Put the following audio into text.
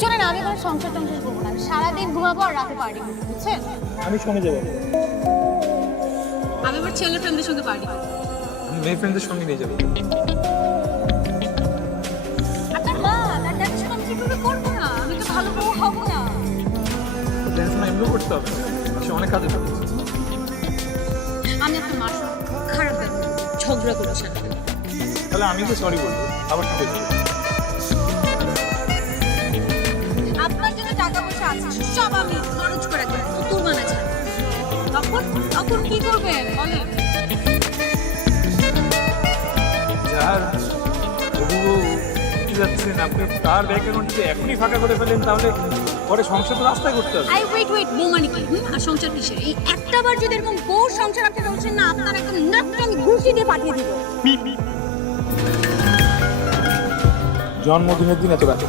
শোনেন, আমি কোনো সংসার টংসার করবো না, আমি সারাদিন ঘুমাবো আর রাতে পার্টি করবো, বুঝছেন? আমি সঙ্গে যাবো। আমি আমার ছেলে ফ্রেন্ডদের সঙ্গে পার্টি করবো। আমি মেয়ে ফ্রেন্ডদের সঙ্গে নিয়ে যাবো। আপনার মা, তার দেখাশোনা আমি ঠিকভাবে করবো না, আমি তো ভালো বউ হবো না। দেখাশোনা এমনিও করতে হবে, সে অনেক কাজে যাবে। আমি আপনার মার সঙ্গে খারাপ ব্যবহার করবো, ঝগড়া করবো সাথে। তাহলে আমি তো সরি বলবো, আবার কি বলবো? আপনার জন্য টাকা পয়সা আছে, সব আমি খরচ করে একদম পুতুল বানাচ্ছি। তখন তখন কি করবেন বলেন? যার তবুও যাচ্ছেন আপনি, তার ব্যাংক অ্যাকাউন্ট যদি এখনই ফাঁকা করে ফেলেন, তাহলে পরে সংসার তো রাস্তায় করতে হবে। ওয়েট বউ মানে কি? আর সংসার কিসের? এই একটা বার যদি এরকম বউ সংসার আপনি বলছেন না, আপনার একদম নাকটা আমি ঘুষি দিয়ে পাঠিয়ে দিব। জন্মদিনের দিন এত রাতে